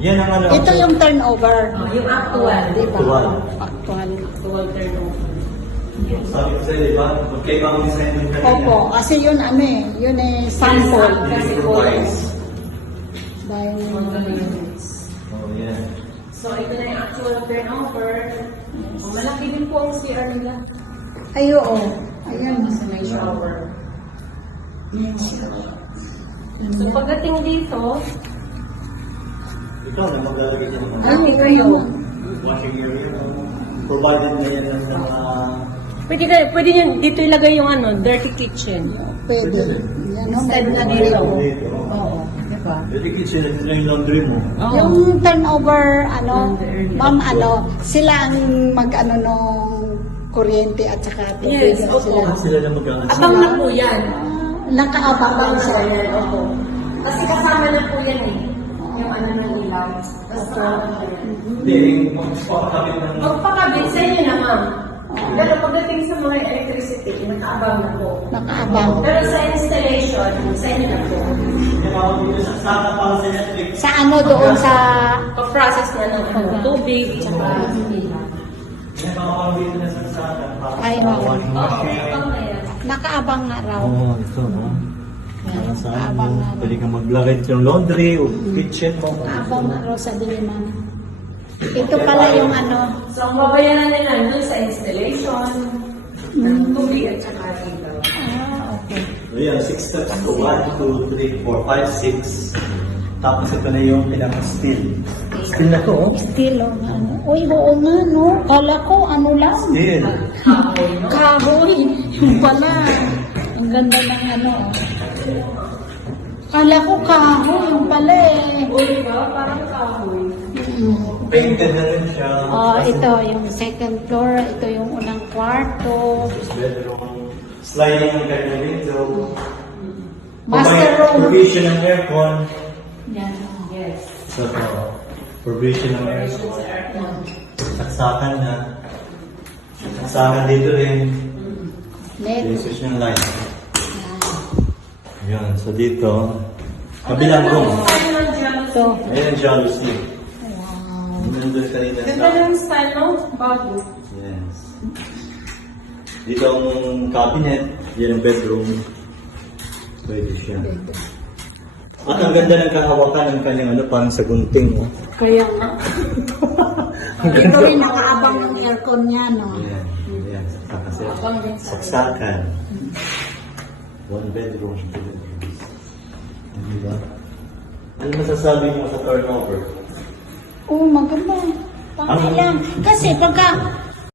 Yan ang ano. Ito yung turnover. Yung actual. Diba? Actual. Actual. turnover. Sabi ko sa'yo, di ba? Magkaiba ang design ng kanina. Opo, kasi yun ano eh, yun eh sample. Kasi Price. Dahil Oh, yan. So, ito na yung actual turnover. Malaki din po ang CR nila. ay oo. Ayan. Kasi may shower. Ayan siya. So, pagdating dito, Ikaw na maglalagay ka naman. Ay, kayo. Washing area. Provided na yan ng mga... Pwede nyo dito ilagay yung dirty kitchen. Pwede. Yan, no? Instead na May dito. Dito. Oo, diba? Pwede kitchen, ito na yung laundry mo. Oo. Yung turnover, Early. ma'am, sila ang mag-ano nung kuryente at saka tubig. Yes, opo. Sila na mag-ano. Abang na po yan. Nakaabang lang Abang siya. na yan, opo. Kasi kasama na po yan eh. Yung ng ilaw. Basta, Hindi, magpapakabit ng... magpakabit sa inyo na, ma'am. Pero pagdating sa mga electricity, nakaabang na po. Nakaabang. Pero sa installation, sa inyo na po. Sa tapang sa electric. Sa ano doon sa... Pag-process na ng tubig, tsaka ilaw. Yan, makakabit na sa saka. Ay, oo. Washing Oo, machine. abang na yan. Nakaabang na raw. Oo, ito, no? Para sa Nakaabang na ano, raw. pwede kang maglagay ng laundry o kitchen mo. Nakaabang na raw sa diliman. Ito pala yung ano. So, ang babayaran nila doon sa installation, ng tubig at saka ilaw. Okay. Ayan, 6 steps ko. 1, 2, 3, 4, 5, 6. Tapos ito na yung pinaka-steel. Steel na to, oh. Steel, oh, ano. Uy, oo nga, no? Kala ko, ano lang. Steel. Kahoy, no? Kahoy. Yung pala. Ang ganda ng ano. Kala ko kahoy. Yung pala eh. Uy, ba? Parang kahoy. Painted na rin siya. Ito yung second floor. Ito yung unang kwarto. Bedroom. Sliding ang kanyang window. Master room. Provision ng aircon. Yan. Yes. So, provision ng aircon. Saksakan na. Saksakan dito rin. Net. Yung switch ng light. Yan. So dito, kabilang room. Ito. Ayan ang jealousy. Wow. Nandun kanina. Ganda ng style, no? Bago. Yes. Dito ang cabinet. Yan ang bedroom. Pwede siya. At ang ganda ng kahawakan ng kanyang parang sa gunting. Oh. Kaya nga. Ito rin nakaabang ng aircon niya, no? Ayan. Ayan. Kasi Abang din sa... saksakan. One bedroom. Two bedrooms. Diba? Ano masasabi niyo sa turnover? Oo, maganda. Tama Ang- lang. Kasi pagka